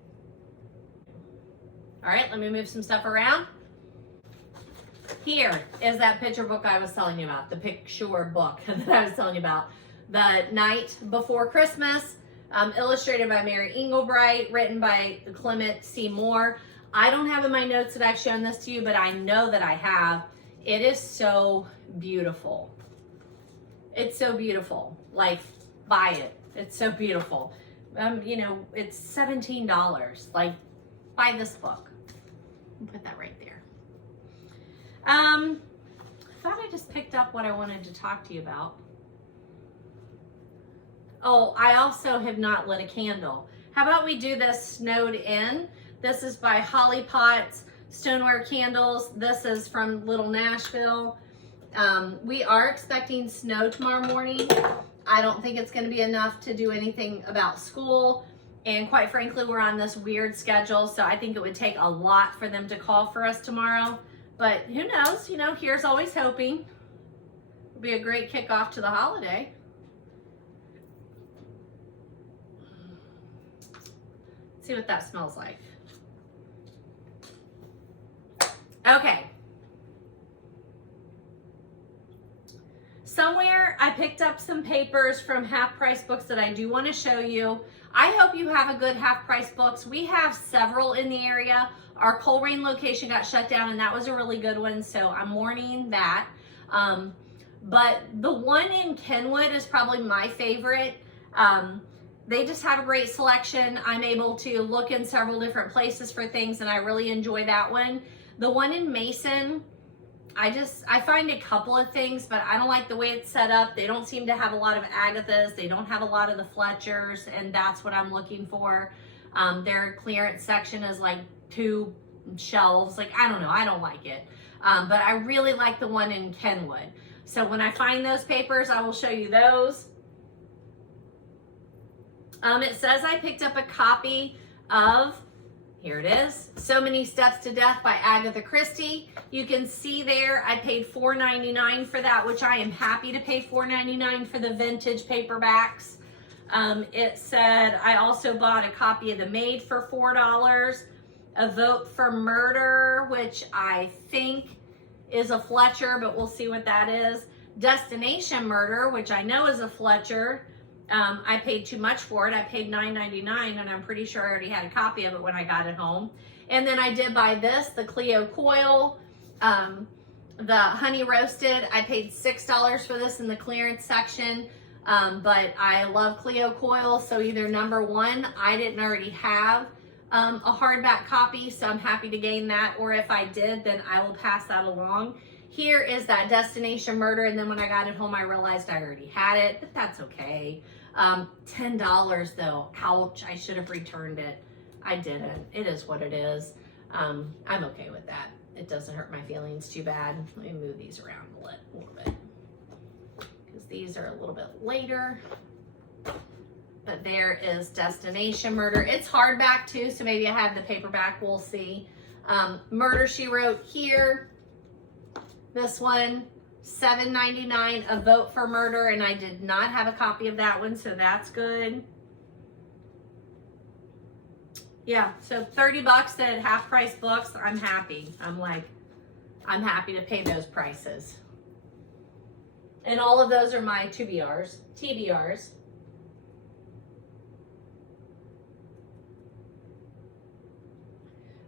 All right, let me move some stuff around. Here is that picture book I was telling you about, the picture book that I was telling you about. The Night Before Christmas, illustrated by Mary Engelbright, written by Clement C. Moore. I don't have in my notes that I've shown this to you, but I know that I have. It is so beautiful. It's so beautiful. Like, buy it. It's so beautiful. You know, it's $17. Like, buy this book. Put that right there. I thought I just picked up what I wanted to talk to you about. Oh, I also have not lit a candle. How about we do this Snowed In? This is by Holly Potts Stoneware Candles. This is from Little Nashville. We are expecting snow tomorrow morning. I don't think it's going to be enough to do anything about school. And quite frankly, we're on this weird schedule, so I think it would take a lot for them to call for us tomorrow. But who knows? You know, here's always hoping. It'll be a great kickoff to the holiday. Let's see what that smells like. Okay. Somewhere I picked up some papers from Half Price Books that I do want to show you. I hope you have a good Half Price Books. We have several in the area. Our Coleraine location got shut down, and that was a really good one, so I'm mourning that. But the one in Kenwood is probably my favorite. They just have a great selection. I'm able to look in several different places for things, and I really enjoy that one. The one in Mason, I find a couple of things, but I don't like the way it's set up. They don't seem to have a lot of Agathas. They don't have a lot of the Fletchers, and that's what I'm looking for. Their clearance section is like 2 shelves. Like, I don't know. I don't like it. But I really like the one in Kenwood. So when I find those papers, I will show you those. It says I picked up a copy of, here it is, So Many Steps to Death by Agatha Christie. You can see there I paid $4.99 for that, which I am happy to pay $4.99 for the vintage paperbacks. It said I also bought a copy of The Maid for $4. A Vote for Murder, which I think is a Fletcher, but we'll see what that is. Destination Murder, which I know is a Fletcher. I paid too much for it. I paid $9.99, and I'm pretty sure I already had a copy of it when I got it home. And then I did buy this, the Cleo Coil, the Honey Roasted. I paid $6 for this in the clearance section, but I love Cleo Coil, so either number one, I didn't already have a hardback copy, so I'm happy to gain that, or if I did, then I will pass that along. Here is that Destination Murder, and then when I got it home, I realized I already had it, but that's okay. $10 though, ouch, I should have returned it. I didn't. It is what it is. I'm okay with that. It doesn't hurt my feelings too bad. Let me move these around a little bit, because these are a little bit later. But there is Destination Murder. It's hardback too, so maybe I have the paperback, we'll see. Murder, She Wrote here. This one, $7.99, A Vote for Murder, and I did not have a copy of that one, so that's good. Yeah, so 30 bucks at half price books, I'm happy. I'm happy to pay those prices. And all of those are my TBRs.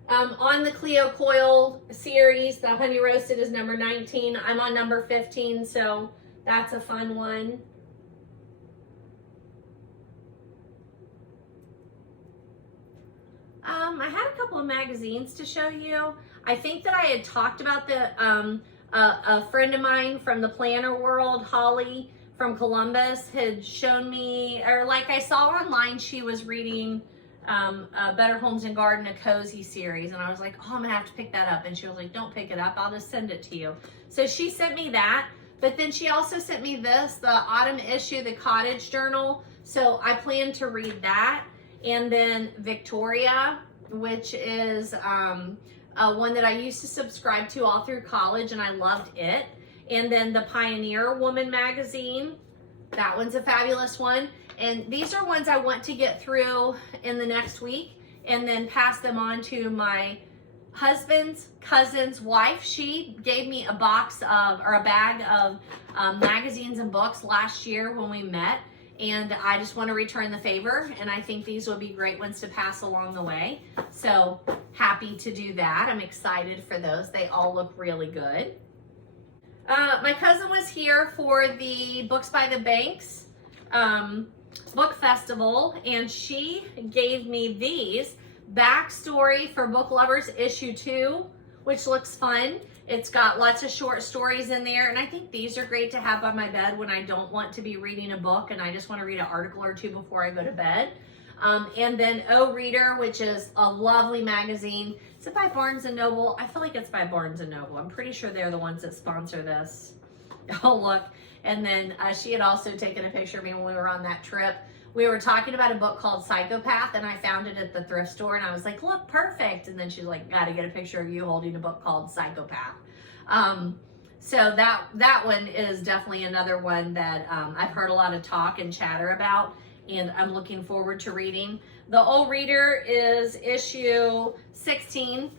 On the Cleo Coil series, the Honey Roasted is number 19. I'm on number 15, so that's a fun one. I had a couple of magazines to show you. I think that I had talked about the a friend of mine from the planner world, Holly from Columbus, had shown me, or like I saw online, she was reading Better Homes and Garden, a cozy series, and I was like, oh, I'm gonna have to pick that up. And she was like, don't pick it up, I'll just send it to you. So she sent me that, but then she also sent me this, the autumn issue, the Cottage journal. So I plan to read that. And then Victoria, which is one that I used to subscribe to all through college, and I loved it. And then the Pioneer Woman magazine, that one's a fabulous one. And these are ones I want to get through in the next week and then pass them on to my husband's cousin's wife. She gave me a box of, or a bag of magazines and books last year when we met. And I just want to return the favor, and I think these will be great ones to pass along the way. So happy to do that. I'm excited for those. They all look really good. My cousin was here for the Books by the Banks book festival, and she gave me these, Backstory for Book Lovers issue 2, which looks fun. It's got lots of short stories in there, and I think these are great to have by my bed when I don't want to be reading a book and I just want to read an article or two before I go to bed. And then O Reader, which is a lovely magazine. Is it by Barnes & Noble? I feel like it's by Barnes & Noble. I'm pretty sure they're the ones that sponsor this. Oh, look. And then she had also taken a picture of me when we were on that trip. We were talking about a book called Psychopath, and I found it at the thrift store, and I was like, look, perfect. And then she's like, gotta get a picture of you holding a book called Psychopath. So that one is definitely another one that I've heard a lot of talk and chatter about, and I'm looking forward to reading. The Old Reader is issue 16,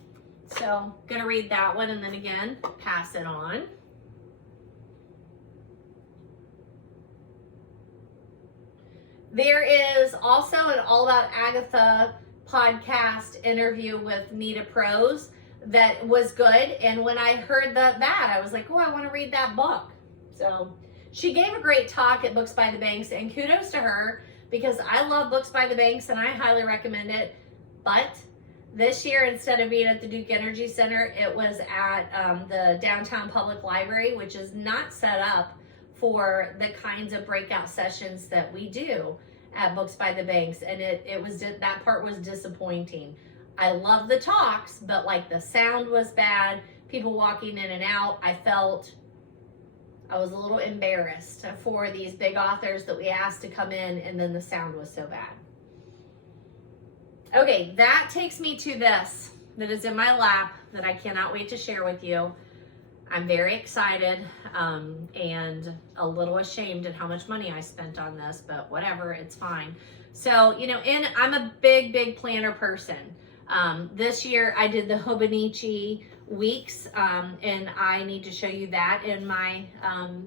so gonna read that one and then again pass it on. There is also an All About Agatha podcast interview with Nita Prose that was good. And when I heard that, I was like, oh, I want to read that book. So she gave a great talk at Books by the Banks, and kudos to her because I love Books by the Banks and I highly recommend it. But this year, instead of being at the Duke Energy Center, it was at the Downtown Public Library, which is not set up for the kinds of breakout sessions that we do at Books by the Banks, and that part was disappointing. I love the talks, but like the sound was bad, people walking in and out. I was a little embarrassed for these big authors that we asked to come in, and then the sound was so bad. Okay, that takes me to this that is in my lap that I cannot wait to share with you. I'm very excited and a little ashamed at how much money I spent on this, but whatever, it's fine. So, you know, I'm a big planner person. This year I did the Hobonichi weeks, and I need to show you that in my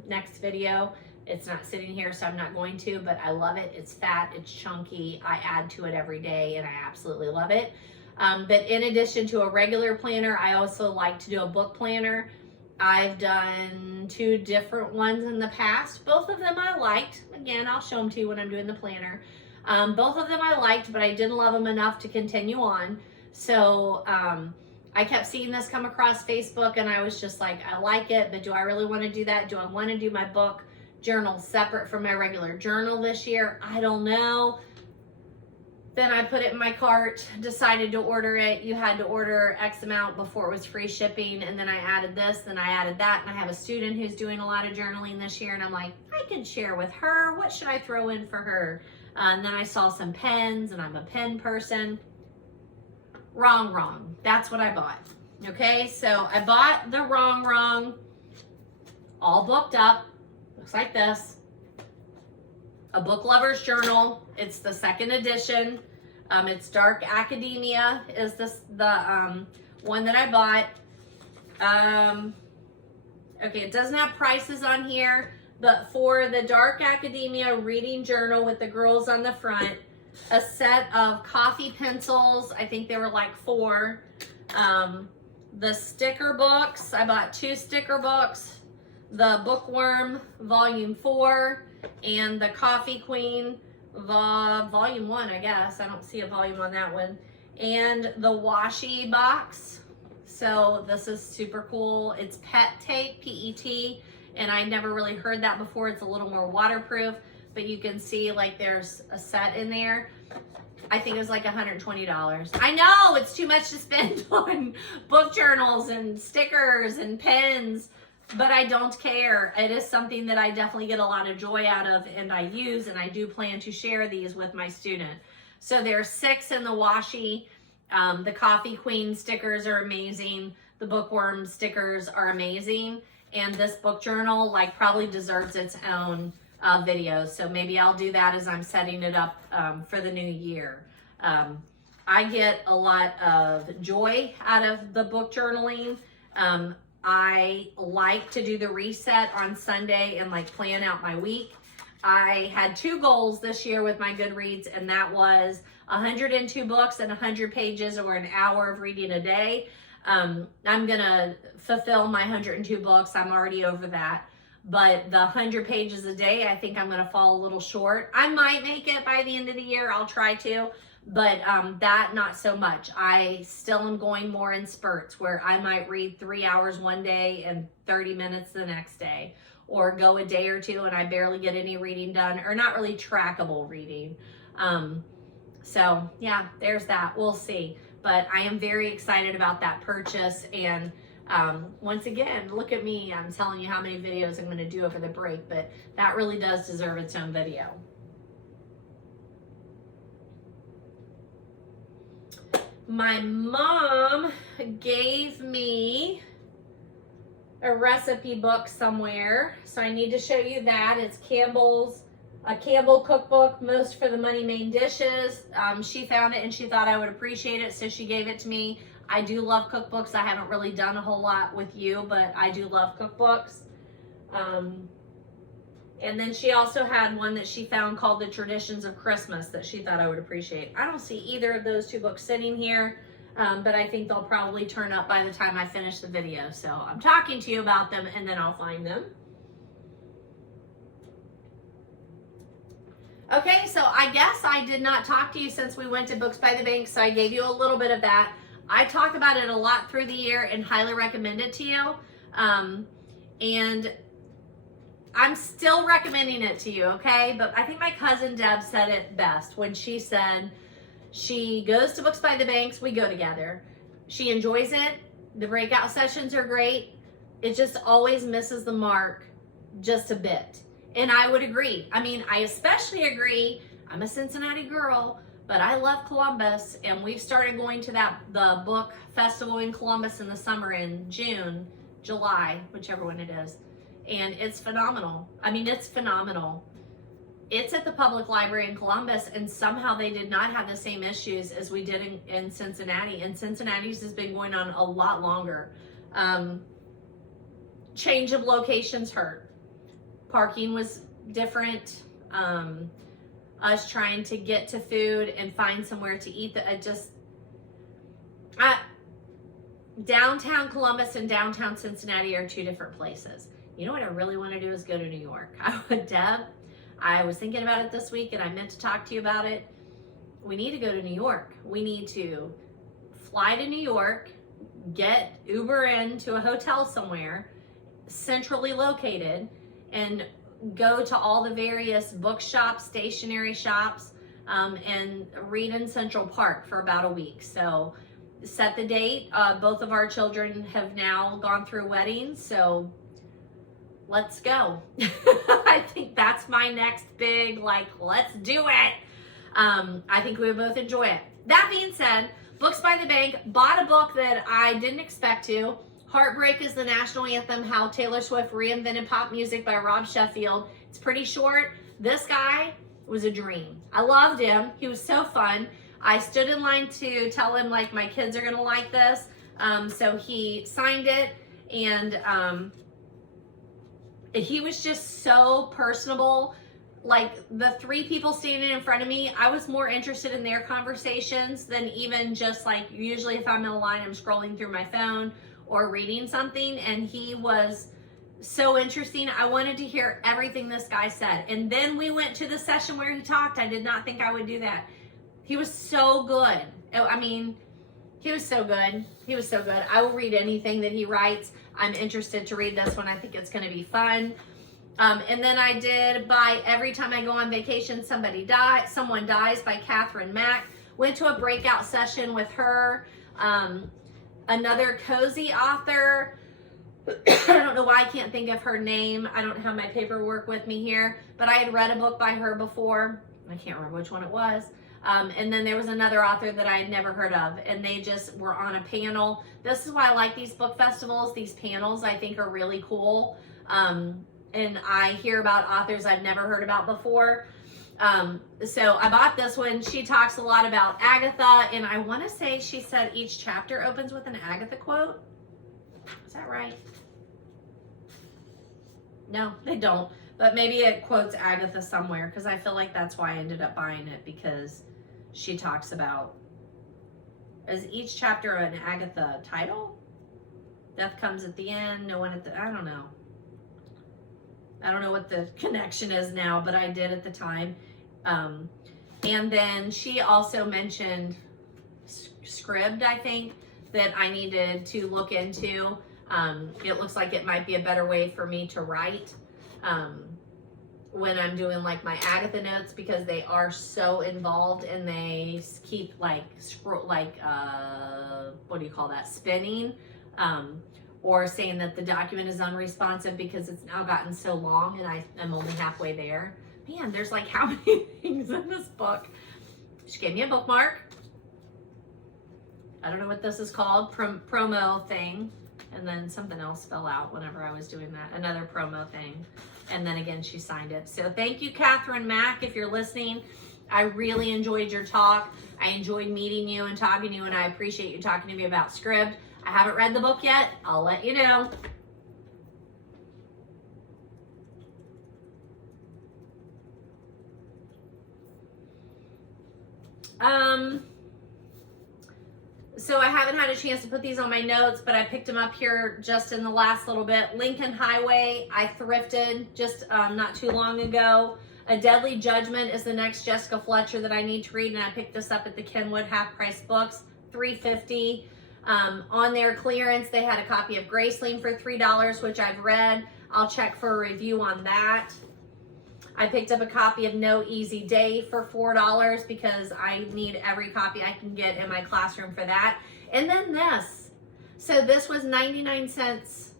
next video. It's not sitting here, so I'm not going to, but I love it. It's fat, it's chunky. I add to it every day, and I absolutely love it. But in addition to a regular planner, I also like to do a book planner. I've done 2 different ones in the past. Both of them I liked. Again, I'll show them to you when I'm doing the planner. Both of them I liked, but I didn't love them enough to continue on. So I kept seeing this come across Facebook, and I was just like, I like it, but do I really want to do that? Do I want to do my book journal separate from my regular journal this year? I don't know. Then I put it in my cart, decided to order it. You had to order X amount before it was free shipping. And then I added this, then I added that. And I have a student who's doing a lot of journaling this year. And I'm like, I can share with her. What should I throw in for her? And then I saw some pens, and I'm a pen person. Wrong. That's what I bought. Okay, so I bought the wrong, all booked up. Looks like this. A Book Lover's Journal. It's the 2nd edition. It's Dark Academia is the one that I bought. Okay, it doesn't have prices on here, but for the Dark Academia reading journal with the girls on the front, a set of coffee pencils, I think they were like 4. The sticker books, I bought 2 sticker books, the Bookworm Volume 4, and the Coffee Queen Volume 1, I guess. I don't see a volume on that one. And the washi box. So this is super cool. It's pet tape, P-E-T, and I never really heard that before. It's a little more waterproof, but you can see like there's a set in there. I think it was like $120. I know it's too much to spend on book journals and stickers and pens, but I don't care. It is something that I definitely get a lot of joy out of, and I use, and I do plan to share these with my student. So there's 6 in the washi. The Coffee Queen stickers are amazing. The Bookworm stickers are amazing. And this book journal like probably deserves its own video. So maybe I'll do that as I'm setting it up for the new year. I get a lot of joy out of the book journaling. I like to do the reset on Sunday and like plan out my week. I had 2 goals this year with my Goodreads, and that was 102 books and 100 pages or an hour of reading a day. I'm gonna fulfill my 102 books. I'm already over that. But the 100 pages a day, I think I'm gonna fall a little short. I might make it by the end of the year. I'll try to, but that not so much. I still am going more in spurts where I might read 3 hours one day and 30 minutes the next day, or go a day or 2 and I barely get any reading done, or not really trackable reading. So yeah, there's that. We'll see. But I am very excited about that purchase. And once again, look at me. I'm telling you how many videos I'm going to do over the break, but that really does deserve its own video. My mom gave me a recipe book somewhere, so I need to show you that. It's a Campbell cookbook, most for the money main dishes. She found it and she thought I would appreciate it, so she gave it to me. I do love cookbooks. I haven't really done a whole lot with you, but I do love cookbooks. And then she also had one that she found called The Traditions of Christmas that she thought I would appreciate. I don't see either of those 2 books sitting here, but I think they'll probably turn up by the time I finish the video. So I'm talking to you about them and then I'll find them. Okay, so I guess I did not talk to you since we went to Books by the Bank, so I gave you a little bit of that. I talk about it a lot through the year and highly recommend it to you. And I'm still recommending it to you, okay? But I think my cousin Deb said it best when she said she goes to Books by the Banks, we go together. She enjoys it. The breakout sessions are great. It just always misses the mark just a bit. And I would agree. I mean, I especially agree. I'm a Cincinnati girl, but I love Columbus, and we've started going to the book festival in Columbus in the summer in June, July, whichever one it is. And it's phenomenal. I mean, it's phenomenal. It's at the public library in Columbus, and somehow they did not have the same issues as we did in Cincinnati. And Cincinnati's has been going on a lot longer. Change of locations hurt. Parking was different. Us trying to get to food and find somewhere to eat. Downtown Columbus and downtown Cincinnati are 2 different places. You know what I really want to do is go to New York. Deb, I was thinking about it this week and I meant to talk to you about it. We need to go to New York. We need to fly to New York, get Uber into a hotel somewhere, centrally located, and go to all the various bookshops, stationery shops, and read in Central Park for about a week. So set the date. Both of our children have now gone through weddings, so let's go. I think that's my next big, let's do it. I think we would both enjoy it. That being said, Books by the Bank bought a book that I didn't expect to. Heartbreak is the National Anthem, How Taylor Swift Reinvented Pop Music by Rob Sheffield. It's pretty short. This guy was a dream. I loved him. He was so fun. I stood in line to tell him like my kids are gonna like this. So he signed it, and he was just so personable. Like the 3 people standing in front of me, I was more interested in their conversations than even just like, usually if I'm in a line, I'm scrolling through my phone or reading something, and he was so interesting. I wanted to hear everything this guy said. And then we went to the session where he talked. I did not think I would do that. He was so good. I mean, he was so good. He was so good. I will read anything that he writes. I'm interested to read this one. I think it's going to be fun. And then I did by Every Time I Go on Vacation, Someone Dies by Catherine Mack. Went to a breakout session with her. Another cozy author. I don't know why I can't think of her name. I don't have my paperwork with me here, but I had read a book by her before. I can't remember which one it was. And then there was another author that I had never heard of, and they just were on a panel. This is why I like these book festivals. These panels I think are really cool. And I hear about authors I've never heard about before. So I bought this one. She talks a lot about Agatha, and I want to say she said each chapter opens with an Agatha quote. Is that right? No, they don't. But maybe it quotes Agatha somewhere, because I feel like that's why I ended up buying it, because she talks about, is each chapter an Agatha title? Death comes at the end, no one at the, I don't know. I don't know what the connection is now, but I did at the time. And then she also mentioned Scribd, I think, that I needed to look into. It looks like it might be a better way for me to write when I'm doing like my Agatha notes, because they are so involved, and they keep like what do you call that, spinning, or saying that the document is unresponsive because it's now gotten so long and I'm only halfway there. Man, there's like how many things in this book. She gave me a bookmark. I don't know what this is called, promo thing. And then something else fell out whenever I was doing that, another promo thing. And then again, she signed it. So thank you, Catherine Mack, if you're listening. I really enjoyed your talk. I enjoyed meeting you and talking to you, and I appreciate you talking to me about Scribd. I haven't read the book yet. I'll let you know. So I haven't had a chance to put these on my notes, but I picked them up here just in the last little bit. Lincoln Highway, I thrifted just not too long ago. A Deadly Judgment is the next Jessica Fletcher that I need to read, and I picked this up at the Kenwood Half Price Books, $3.50. On their clearance, they had a copy of Graceling for $3, which I've read. I'll check for a review on that. I picked up a copy of No Easy Day for $4 because I need every copy I can get in my classroom for that. And then this. So this was 99 cents.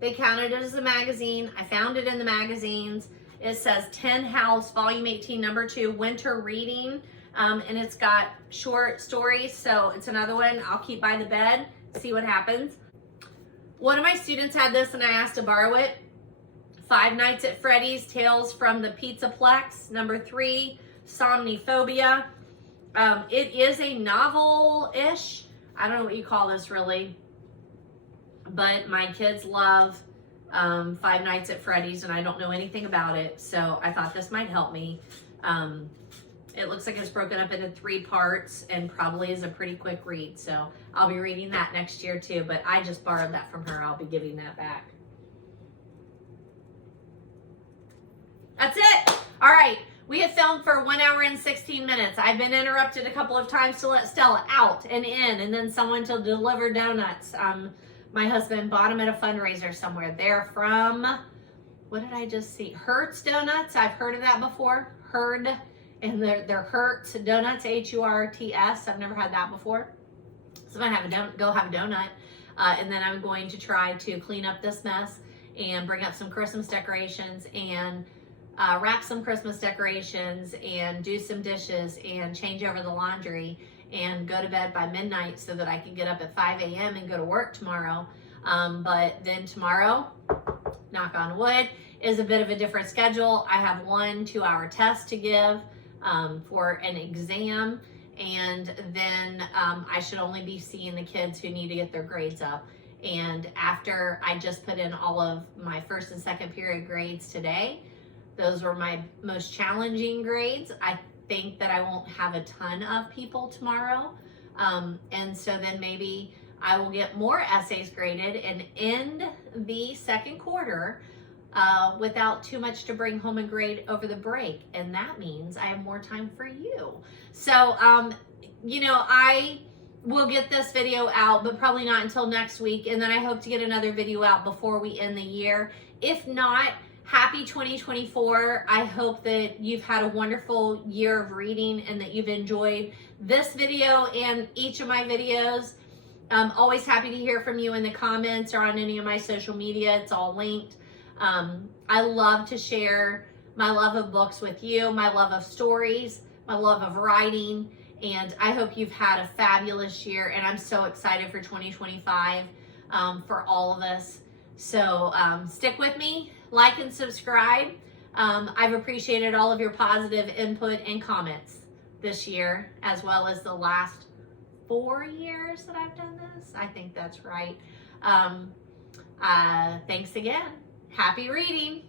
They counted it as a magazine. I found it in the magazines. It says 10 House, Volume 18, Number 2, Winter Reading. And it's got short stories. So it's another one I'll keep by the bed, see what happens. One of my students had this and I asked to borrow it. Five Nights at Freddy's, Tales from the Pizzaplex, number 3, Somniphobia. It is a novel-ish. I don't know what you call this really, but my kids love Five Nights at Freddy's, and I don't know anything about it, so I thought this might help me. It looks like it's broken up into 3 parts and probably is a pretty quick read, so I'll be reading that next year too, but I just borrowed that from her. I'll be giving that back. That's it. All right. We have filmed for 1 hour and 16 minutes. I've been interrupted a couple of times to let Stella out and in, and then someone to deliver donuts. My husband bought them at a fundraiser somewhere. They're from, what did I just see? Hertz Donuts. I've heard of that before. Heard. And they're Hertz Donuts, H-U-R-T-S. I've never had that before. So I'm going to go have a donut. And then I'm going to try to clean up this mess and bring up some Christmas decorations and wrap some Christmas decorations and do some dishes and change over the laundry and go to bed by midnight so that I can get up at 5 a.m. and go to work tomorrow. But then tomorrow, knock on wood, is a bit of a different schedule. I have 1 2-hour test to give for an exam, and then I should only be seeing the kids who need to get their grades up. And after I just put in all of my first and second period grades today, those were my most challenging grades. I think that I won't have a ton of people tomorrow. And so then maybe I will get more essays graded and end the second quarter without too much to bring home and grade over the break. And that means I have more time for you. So, you know, I will get this video out, but probably not until next week. And then I hope to get another video out before we end the year. If not, happy 2024. I hope that you've had a wonderful year of reading and that you've enjoyed this video and each of my videos. I'm always happy to hear from you in the comments or on any of my social media. It's all linked. I love to share my love of books with you, my love of stories, my love of writing, and I hope you've had a fabulous year, and I'm so excited for 2025 for all of us. So stick with me, like and subscribe. I've appreciated all of your positive input and comments this year, as well as the last 4 years that I've done this. I think that's right. Thanks again. Happy reading.